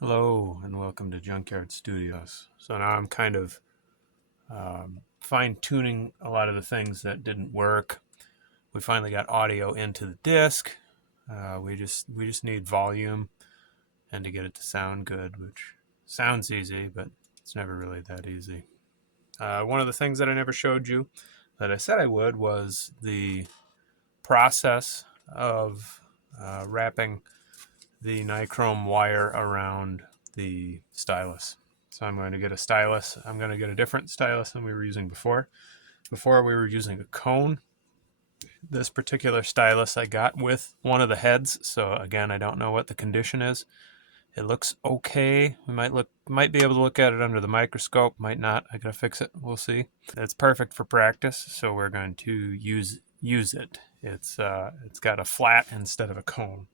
Hello and welcome to Junkyard Studios. So now I'm kind of fine-tuning a lot of the things that didn't work. We finally got audio into the disc. We just need volume and to get it to sound good, which sounds easy, but it's never really that easy. One of the things that I never showed you that I said I would was the process of wrapping the nichrome wire around the stylus. So I'm going to get a stylus. I'm going to get a different stylus than we were using before. Before we were using a cone. This particular stylus I got with one of the heads. So again, I don't know what the condition is. It looks okay. We might be able to look at it under the microscope. Might not. I gotta fix it. We'll see. It's perfect for practice, so we're going to use it. It's got a flat instead of a cone.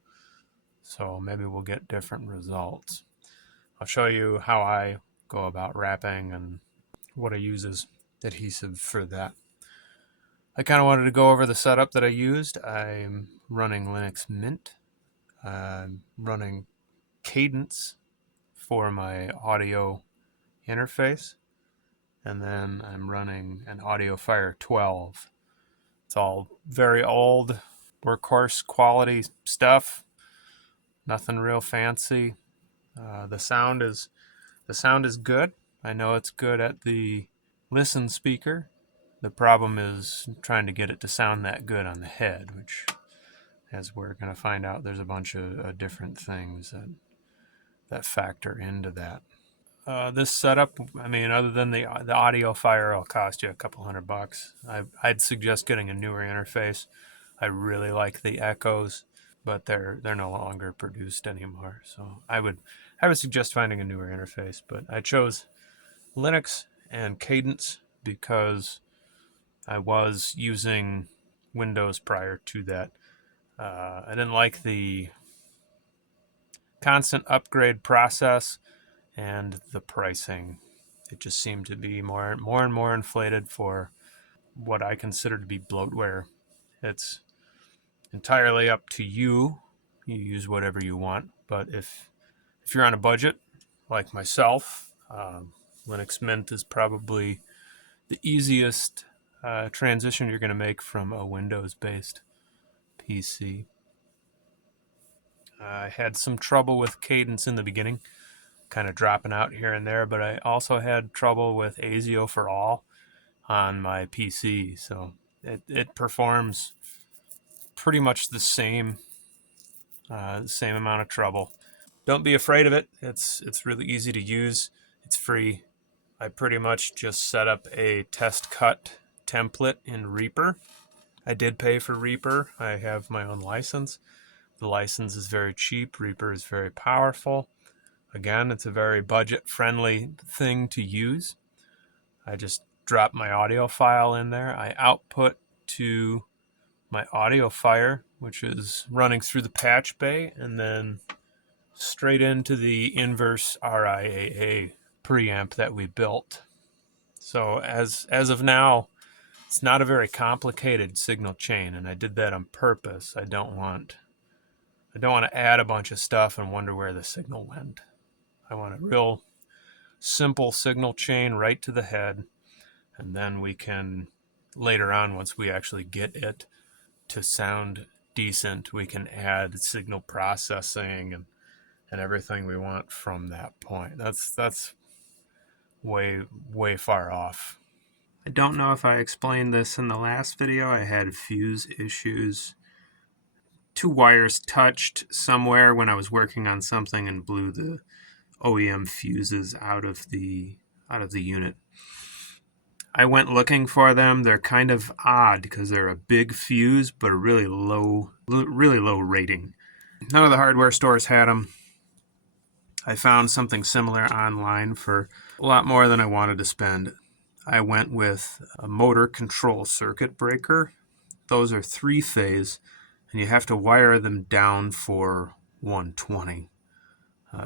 So maybe we'll get different results. I'll show you how I go about wrapping and what I use as adhesive for that. I kind of wanted to go over the setup that I used. I'm running Linux Mint. I'm running Cadence for my audio interface. And then I'm running an AudioFire 12. It's all very old, workhorse quality stuff. Nothing real fancy. The sound is good. I know it's good at the listen speaker. The problem is trying to get it to sound that good on the head, which, as we're going to find out, there's a bunch of different things that factor into that. This setup, I mean, other than the AudioFire, will cost you a couple $100. I'd suggest getting a newer interface. I really like the echoes, but they're no longer produced anymore. So I would suggest finding a newer interface. But I chose Linux and Cadence because I was using Windows prior to that. I didn't like the constant upgrade process and the pricing. It just seemed to be more and more inflated for what I consider to be bloatware. It's entirely up to you. You use whatever you want, but if you're on a budget, like myself, Linux Mint is probably the easiest transition you're going to make from a Windows-based PC. I had some trouble with Cadence in the beginning, kind of dropping out here and there, but I also had trouble with ASIO for All on my PC, so it performs pretty much the same amount of trouble. Don't be afraid of it. It's really easy to use. It's free. I pretty much just set up a test cut template in Reaper. I did pay for Reaper. I have my own license. The license is very cheap. Reaper is very powerful. Again, it's a very budget-friendly thing to use. I just drop my audio file in there. I output to my AudioFire, which is running through the patch bay, and then straight into the inverse RIAA preamp that we built. So as of now, it's not a very complicated signal chain, and I did that on purpose. I don't want to add a bunch of stuff and wonder where the signal went. I want a real simple signal chain right to the head, and then we can, later on, once we actually get it to sound decent, we can add signal processing and everything we want from that point. That's way far off. I don't know if I explained this in the last video. I had fuse issues. Two wires touched somewhere when I was working on something and blew the OEM fuses out of the unit. I went looking for them. They're kind of odd because they're a big fuse but a really low rating. None of the hardware stores had them. I found something similar online for a lot more than I wanted to spend. I went with a motor control circuit breaker. Those are 3-phase, and you have to wire them down for 120,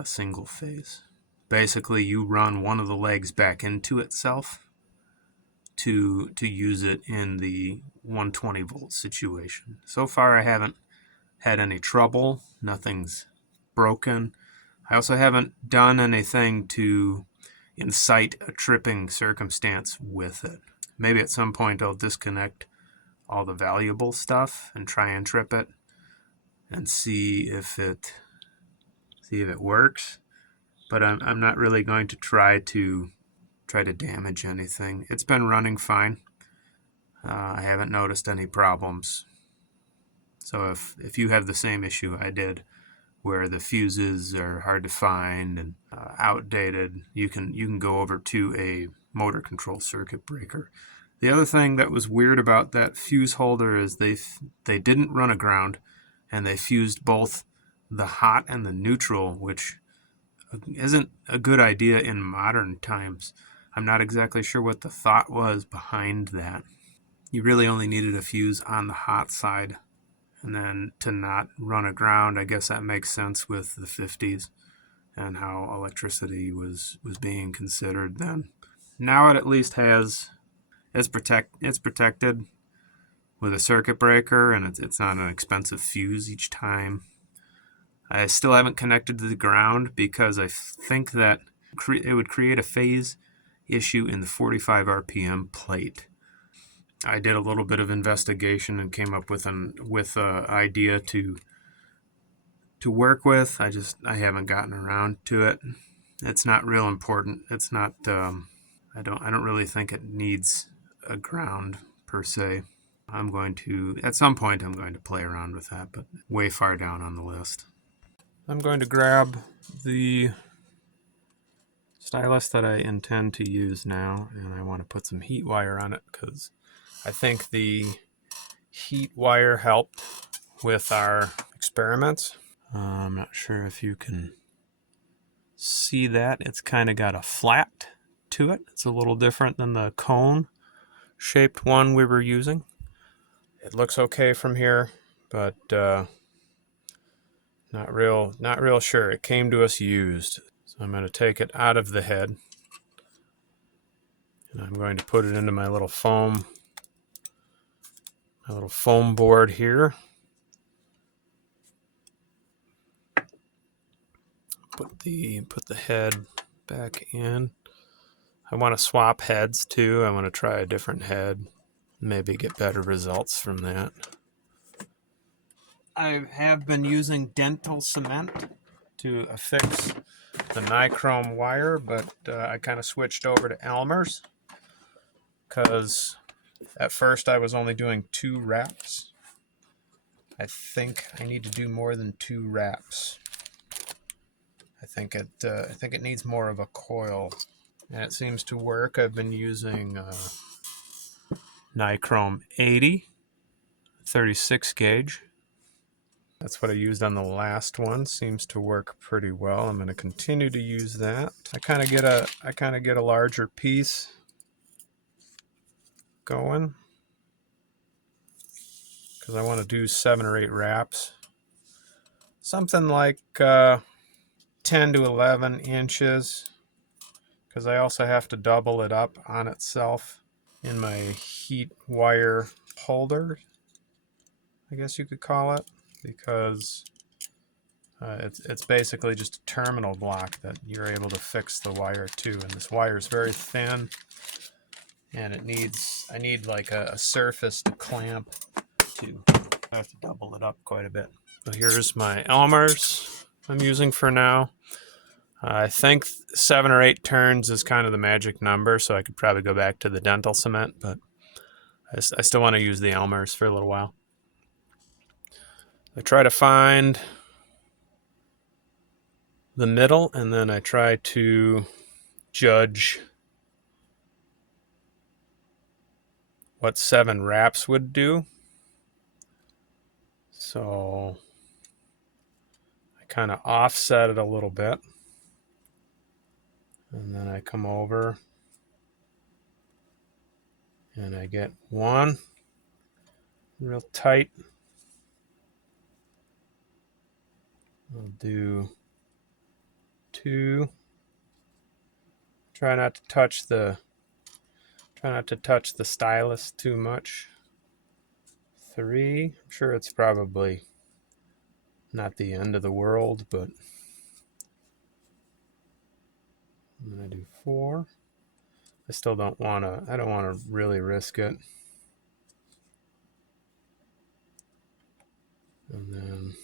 single phase. Basically, you run one of the legs back into itself to use it in the 120 volt situation. So far, I haven't had any trouble. Nothing's broken. I also haven't done anything to incite a tripping circumstance with it. Maybe at some point I'll disconnect all the valuable stuff and try and trip it and see if it works. But I'm not really going to try to damage anything. It's been running fine. I haven't noticed any problems. So if you have the same issue I did, where the fuses are hard to find and outdated, you can go over to a motor control circuit breaker. The other thing that was weird about that fuse holder is they didn't run a ground, and they fused both the hot and the neutral, which isn't a good idea in modern times. I'm not exactly sure what the thought was behind that. You really only needed a fuse on the hot side, and then to not run a ground, I guess that makes sense with the 50s and how electricity was being considered then. Now it at least it's protected with a circuit breaker, and it's not an expensive fuse each time. I still haven't connected to the ground because I think that it would create a phase issue in the 45 RPM plate. I did a little bit of investigation and came up with an idea to work with. I haven't gotten around to it. It's not real important. It's not. I don't really think it needs a ground per se. At some point I'm going to play around with that, but way far down on the list. I'm going to grab the stylus that I intend to use now, and I want to put some heat wire on it because I think the heat wire helped with our experiments. I'm not sure if you can see that. It's kind of got a flat to it. It's a little different than the cone shaped one we were using. It looks okay from here, but not real sure. It came to us used. So I'm going to take it out of the head, and I'm going to put it into my little foam board here. Put the head back in. I want to swap heads too. I want to try a different head, maybe get better results from that. I have been using dental cement to affix the nichrome wire, but I kind of switched over to Elmer's because at first I was only doing 2 wraps. I think I need to do more than 2 wraps. I think it needs more of a coil, and it seems to work. I've been using nichrome 80, 36 gauge. That's what I used on the last one. Seems to work pretty well. I'm going to continue to use that. I kind of get a larger piece going because I want to do 7 or 8 wraps. Something like 10 to 11 inches, because I also have to double it up on itself in my heat wire holder, I guess you could call it, because it's basically just a terminal block that you're able to fix the wire to, and this wire is very thin, and I need like a surface to clamp to. I have to double it up quite a bit. So here's my Elmer's I'm using for now. I think 7 or 8 turns is kind of the magic number, so I could probably go back to the dental cement, but I still want to use the Elmer's for a little while. I try to find the middle, and then I try to judge what 7 wraps would do. So I kind of offset it a little bit, and then I come over and I get 1 real tight. I'll do 2. Try not to touch the stylus too much. 3. I'm sure it's probably not the end of the world, but I'm going to do 4. I still don't want to, I don't want to really risk it. And then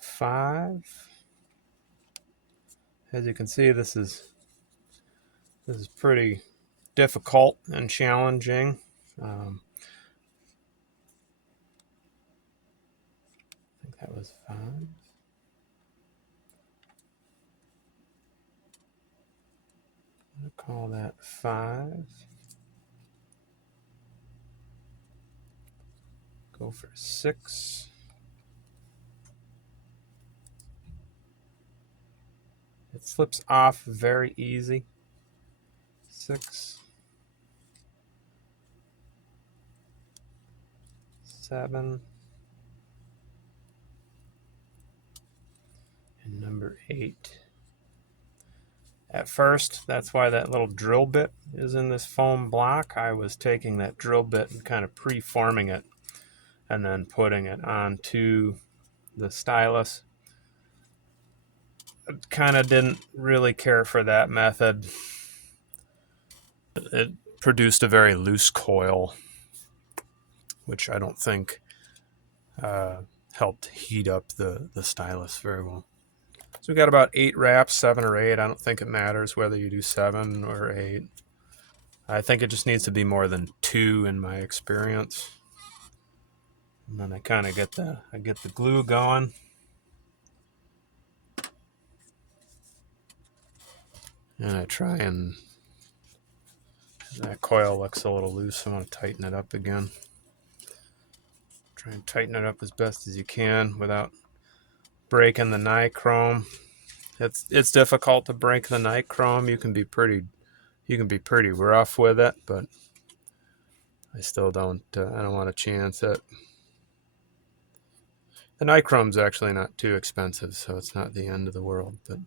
5. As you can see, this is pretty difficult and challenging. I think that was 5. I'm going to call that 5. Go for 6. It slips off very easy. 6. 7. And number 8. At first, that's why that little drill bit is in this foam block. I was taking that drill bit and kind of pre-forming it and then putting it onto the stylus. I kind of didn't really care for that method. It produced a very loose coil, which I don't think helped heat up the stylus very well. So we got about 8 wraps, 7 or 8. I don't think it matters whether you do 7 or 8. I think it just needs to be more than 2 in my experience. And then I kind of get the glue going. And I try and that coil looks a little loose. I want to tighten it up again. Try and tighten it up as best as you can without breaking the nichrome. It's difficult to break the nichrome. You can be pretty rough with it, but I still don't. I don't want to chance it. The nichrome's actually not too expensive, so it's not the end of the world. But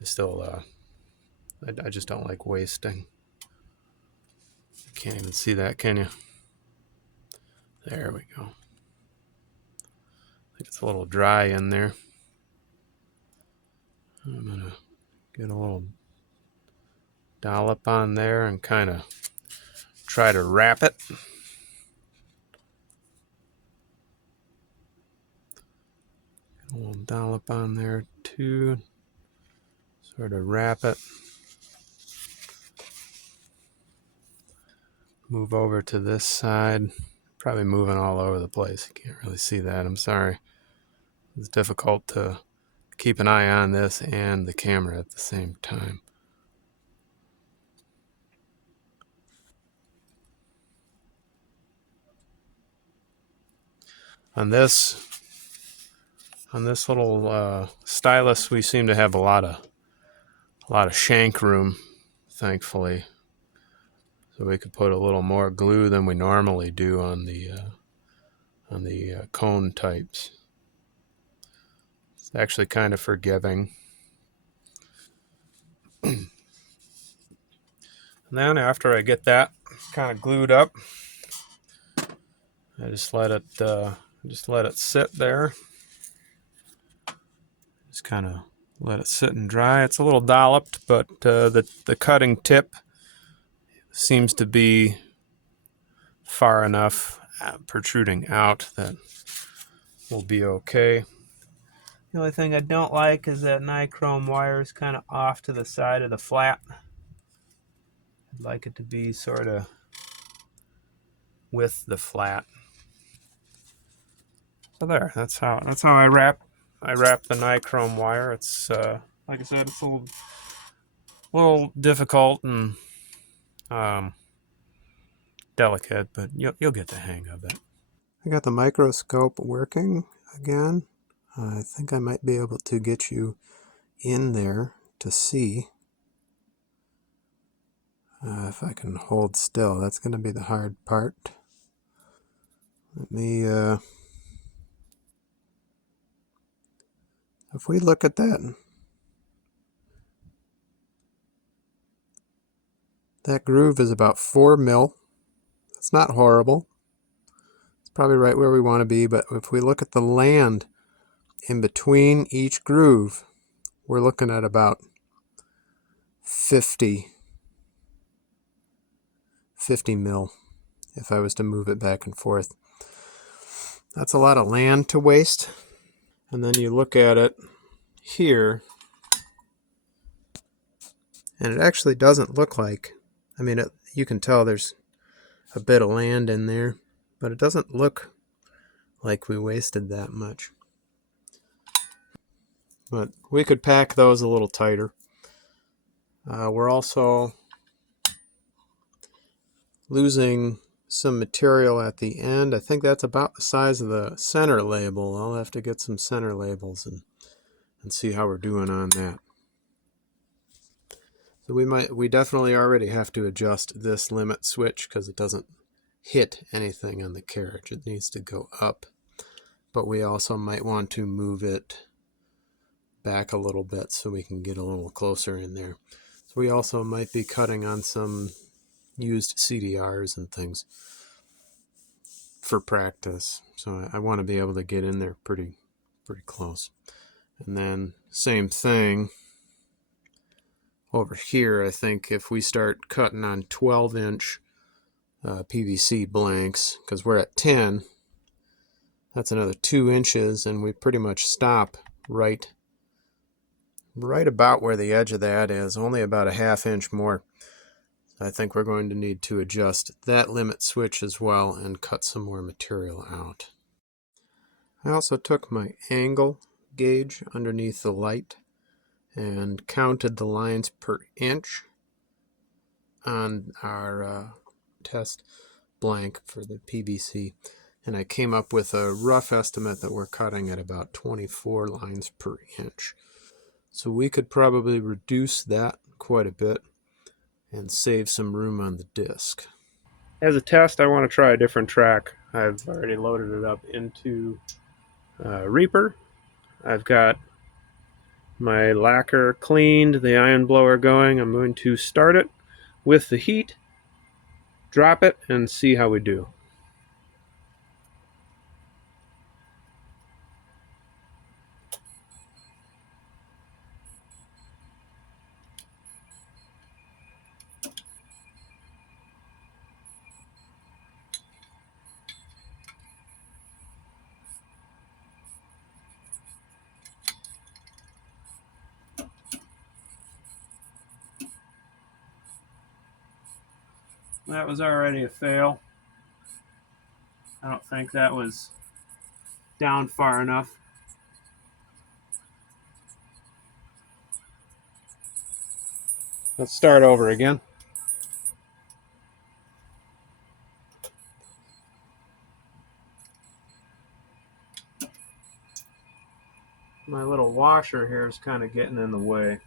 I still, I just don't like wasting. You can't even see that, can you? There we go. I think it's a little dry in there. I'm gonna get a little dollop on there and kind of try to wrap it. A little dollop on there too. Sort of wrap it. Move over to this side. Probably moving all over the place. You can't really see that. I'm sorry. It's difficult to keep an eye on this and the camera at the same time. On this little stylus, we seem to have a lot of shank room, thankfully. So we could put a little more glue than we normally do on the cone types. It's actually kind of forgiving. And then after I get that kind of glued up, I just let it sit there. Just kind of let it sit and dry. It's a little dolloped, but the cutting tip seems to be far enough protruding out that we'll be okay. The only thing I don't like is that nichrome wire is kind of off to the side of the flat. I'd like it to be sort of with the flat. So there, that's how I wrap the nichrome wire. It's like I said, it's a little difficult and delicate, but you'll get the hang of it. I got the microscope working again. I think I might be able to get you in there to see. If I can hold still, that's going to be the hard part. Let me, if we look at that groove is about 4 mil. That's not horrible. It's probably right where we want to be, but if we look at the land in between each groove, we're looking at about 50 mil if I was to move it back and forth. That's a lot of land to waste. And then you look at it here, and it actually doesn't look like, I mean, you can tell there's a bit of land in there, but it doesn't look like we wasted that much. But we could pack those a little tighter. We're also losing some material at the end. I think that's about the size of the center label. I'll have to get some center labels and see how we're doing on that. So we definitely already have to adjust this limit switch because it doesn't hit anything on the carriage. It needs to go up. But we also might want to move it back a little bit so we can get a little closer in there. So we also might be cutting on some used CDRs and things for practice. So I want to be able to get in there pretty close. And then same thing over here. I think if we start cutting on 12-inch PVC blanks, because we're at 10, that's another 2 inches, and we pretty much stop right about where the edge of that is, only about a ½ inch more. I think we're going to need to adjust that limit switch as well and cut some more material out. I also took my angle gauge underneath the light and counted the lines per inch on our test blank for the PVC, and I came up with a rough estimate that we're cutting at about 24 lines per inch. So we could probably reduce that quite a bit and save some room on the disc. As a test, I want to try a different track. I've already loaded it up into Reaper. I've got my lacquer cleaned, the iron blower going. I'm going to start it with the heat, drop it, and see how we do. That was already a fail. I don't think that was down far enough. Let's start over again. My little washer here is kind of getting in the way.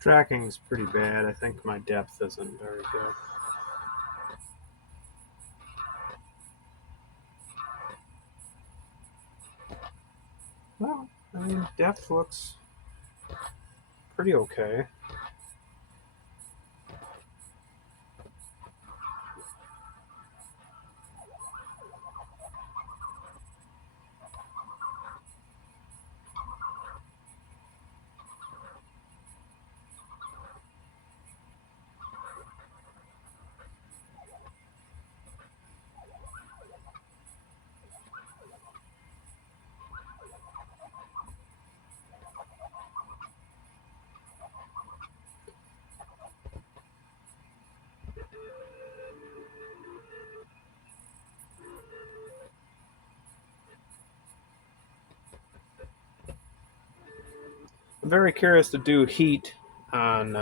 Tracking is pretty bad. I think my depth isn't very good. Well, I mean, depth looks pretty okay. very curious to do heat on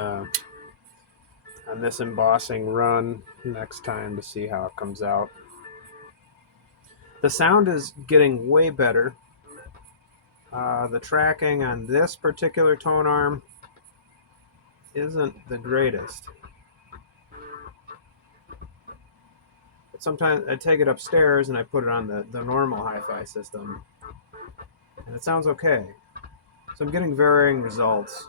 this embossing run next time to see how it comes out. The sound is getting way better. The tracking on this particular tone arm isn't the greatest. But sometimes I take it upstairs and I put it on the normal hi-fi system, and it sounds okay. So I'm getting varying results.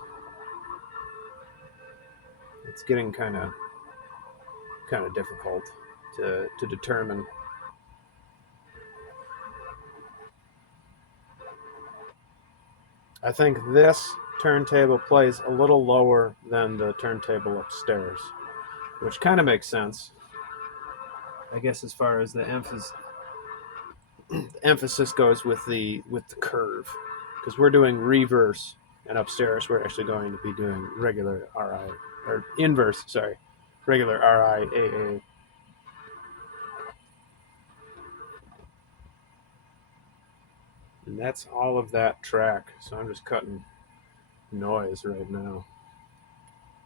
It's getting kind of difficult to determine. I think this turntable plays a little lower than the turntable upstairs, which kind of makes sense, I guess, as far as the emphasis goes with the curve, because we're doing reverse, and upstairs we're actually going to be doing regular RI, or inverse, sorry, regular RIAA. And that's all of that track, so I'm just cutting noise right now.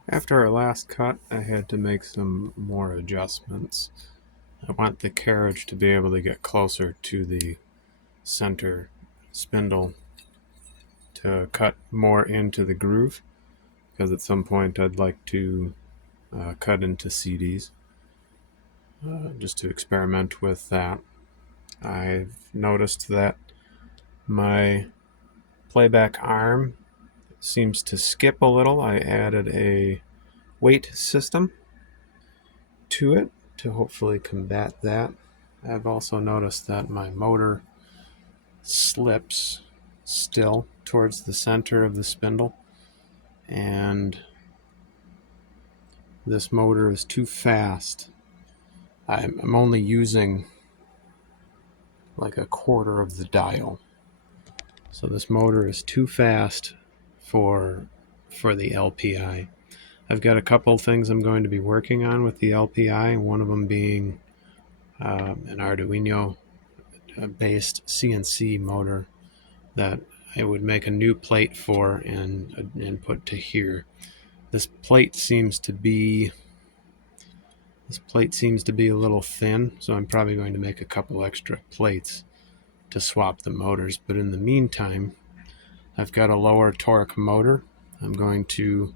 After our last cut, I had to make some more adjustments. I want the carriage to be able to get closer to the center spindle to cut more into the groove, because at some point I'd like to cut into CDs, just to experiment with that. I've noticed that my playback arm seems to skip a little. I added a weight system to it to hopefully combat that. I've also noticed that my motor slips still towards the center of the spindle, and this motor is too fast. I'm only using like a quarter of the dial, so this motor is too fast for the LPI. I've got a couple things I'm going to be working on with the LPI, one of them being an Arduino based CNC motor that I would make a new plate for and put to here. This plate seems to be a little thin, so I'm probably going to make a couple extra plates to swap the motors. But in the meantime, I've got a lower torque motor. I'm going to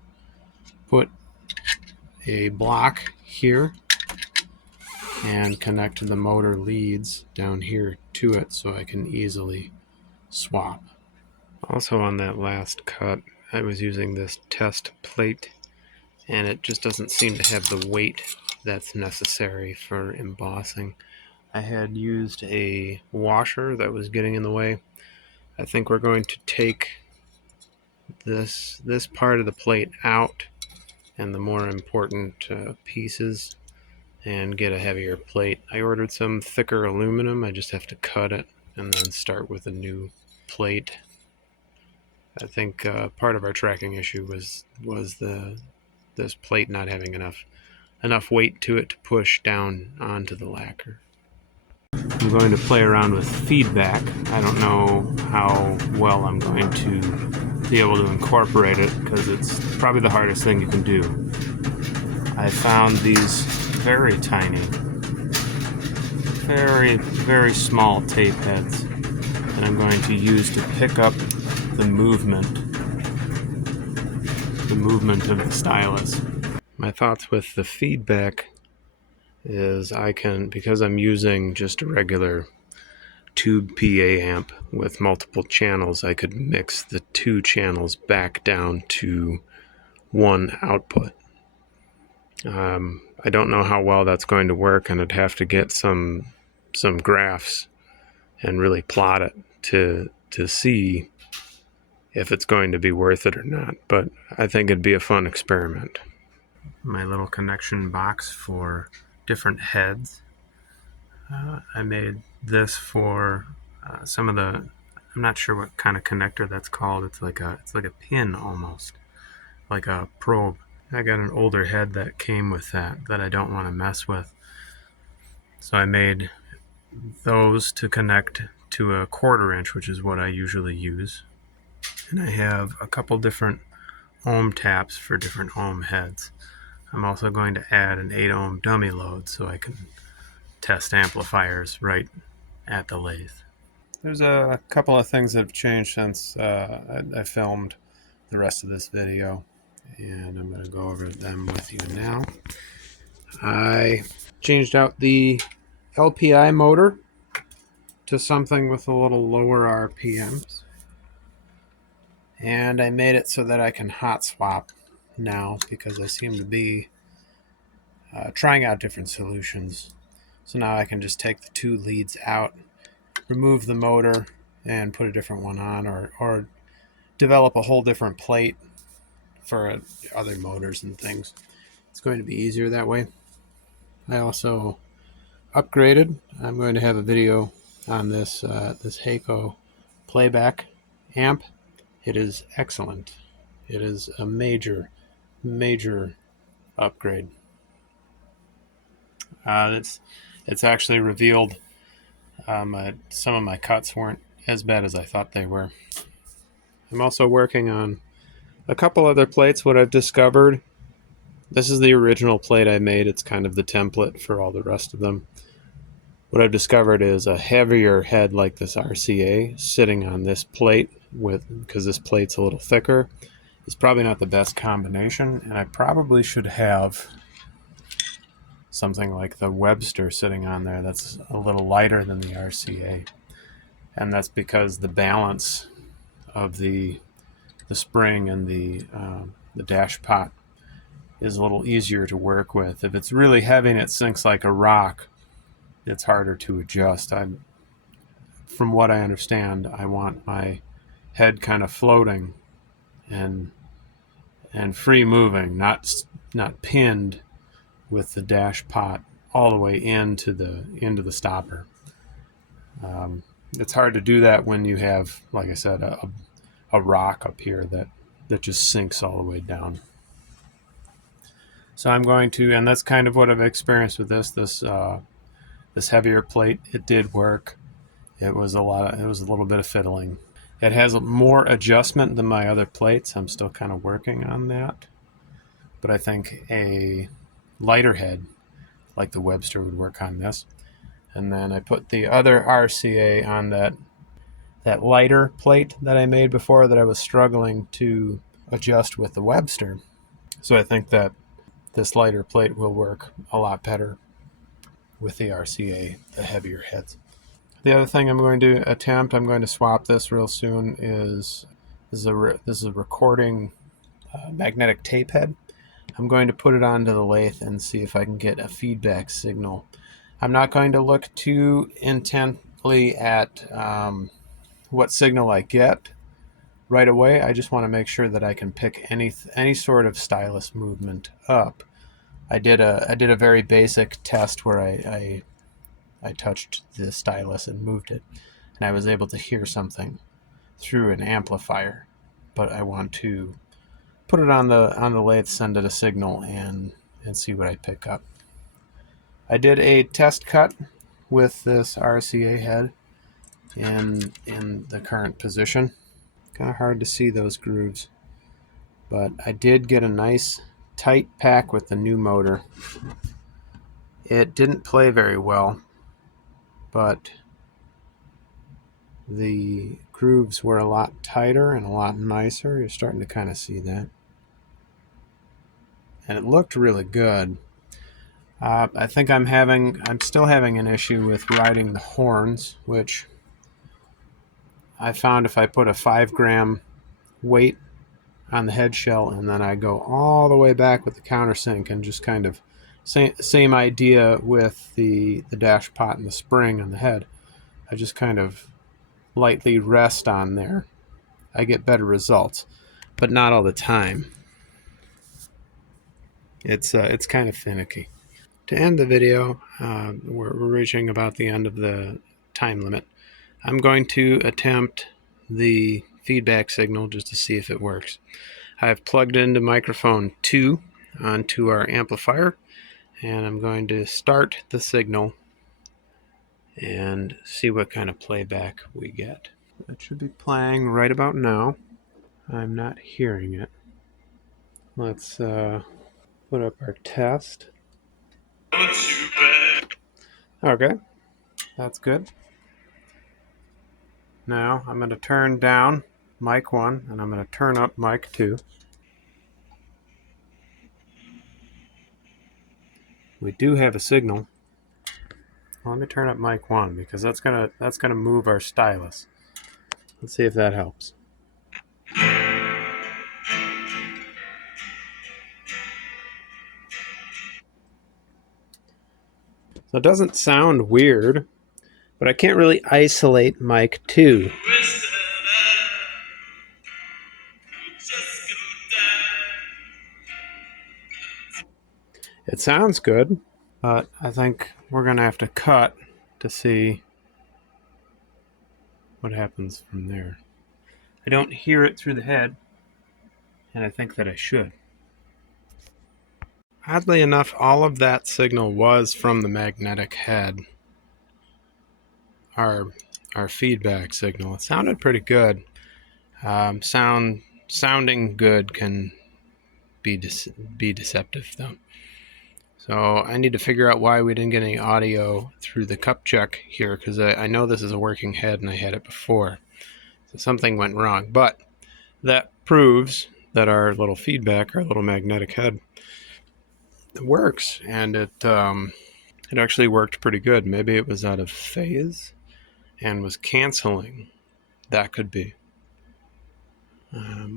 put a block here and connect the motor leads down here to it so I can easily swap. Also, on that last cut, I was using this test plate, and it just doesn't seem to have the weight that's necessary for embossing. I had used a washer that was getting in the way. I think we're going to take this part of the plate out and the more important pieces and get a heavier plate. I ordered some thicker aluminum. I just have to cut it and then start with a new plate. I think part of our tracking issue was this plate not having enough weight to it to push down onto the lacquer. I'm going to play around with feedback. I don't know how well I'm going to be able to incorporate it, because it's probably the hardest thing you can do. I found these very tiny, very, very small tape heads that I'm going to use to pick up the movement of the stylus. My thoughts with the feedback is I can, because I'm using just a regular tube PA amp with multiple channels, I could mix the two channels back down to one output. I don't know how well that's going to work, and I'd have to get some graphs and really plot it to see if it's going to be worth it or not, but I think it'd be a fun experiment. My little connection box for different heads. I made this for some of the, I'm not sure what kind of connector that's called. It's like a pin almost, like a probe. I got an older head that came with that I don't want to mess with. So I made those to connect to a 1/4 inch, which is what I usually use. and I have a couple different ohm taps for different ohm heads. I'm also going to add an 8 ohm dummy load so I can test amplifiers right at the lathe. There's a couple of things that have changed since I filmed the rest of this video, and I'm going to go over them with you now. I changed out the LPI motor to something with a little lower RPMs, and I made it so that I can hot swap now because I seem to be trying out different solutions. So now I can just take the two leads out, remove the motor, and put a different one on, or develop a whole different plate for other motors and things. It's going to be easier that way. I also upgraded. I'm going to have a video on this this Heiko playback amp. It is excellent. It is a major upgrade. It's actually revealed some of my cuts weren't as bad as I thought they were. I'm also working on a couple other plates. What I've discovered, this is the original plate I made. It's kind of the template for all the rest of them. What I've discovered is a heavier head like this RCA sitting on this plate because this plate's a little thicker. It's probably not the best combination, and I probably should have something like the Webster sitting on there that's a little lighter than the RCA. And that's because the balance of the spring and the dash pot is a little easier to work with. If it's really heavy and it sinks like a rock, it's harder to adjust. From what I understand, I want my head kind of floating and free moving, not pinned with the dash pot all the way into the stopper. It's hard to do that when you have, like I said, a rock up here that just sinks all the way down. So I'm going to, and that's kind of what I've experienced with this heavier plate. It did work. It was a little bit of fiddling. It has more adjustment than my other plates. I'm still kind of working on that. But I think a lighter head, like the Webster, would work on this. And then I put the other RCA on that lighter plate that I made before that I was struggling to adjust with the Webster. So I think that this lighter plate will work a lot better with the RCA, the heavier heads. The other thing I'm going to attempt, I'm going to swap this real soon, is this is a recording magnetic tape head. I'm going to put it onto the lathe and see if I can get a feedback signal. I'm not going to look too intently at what signal I get right away. I just want to make sure that I can pick any sort of stylus movement up. I did a very basic test where I touched the stylus and moved it, and I was able to hear something through an amplifier. But I want to put it on the lathe, send it a signal, and see what I pick up. I did a test cut with this RCA head in the current position. Kind of hard to see those grooves, but I did get a nice tight pack with the new motor. It didn't play very well, but the grooves were a lot tighter and a lot nicer. You're starting to kind of see that. And it looked really good. I think I'm still having an issue with riding the horns, which I found if I put a 5-gram weight on the head shell and then I go all the way back with the countersink and just kind of same idea with the dash pot and the spring on the head. I just kind of lightly rest on there. I get better results, but not all the time. It's kind of finicky. To end the video, we're reaching about the end of the time limit. I'm going to attempt the feedback signal just to see if it works. I've plugged into microphone 2 onto our amplifier, and I'm going to start the signal and see what kind of playback we get. It should be playing right about now. I'm not hearing it. Let's put up our test. Okay, that's good. Now I'm going to turn down mic 1 and I'm going to turn up mic 2. We do have a signal. Let me turn up mic 1 because that's gonna move our stylus. Let's see if that helps. So it doesn't sound weird, but I can't really isolate mic 2. It sounds good, but I think we're gonna have to cut to see what happens from there. I don't hear it through the head, and I think that I should. Oddly enough, all of that signal was from the magnetic head. Our feedback signal. It sounded pretty good. Sounding good can be deceptive though. So I need to figure out why we didn't get any audio through the cup check here, because I know this is a working head and I had it before. So something went wrong, but that proves that our little feedback, our little magnetic head, works, and it actually worked pretty good. Maybe it was out of phase and was canceling. That could be.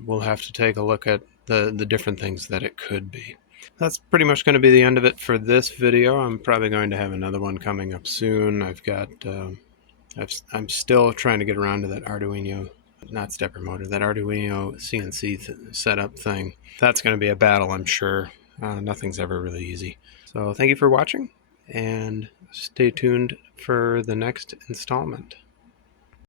We'll have to take a look at the different things that it could be. That's pretty much going to be the end of it for this video. I'm probably going to have another one coming up soon. I'm still trying to get around to that Arduino, not stepper motor, that Arduino CNC setup thing. That's going to be a battle, I'm sure. Nothing's ever really easy. So thank you for watching, and stay tuned for the next installment.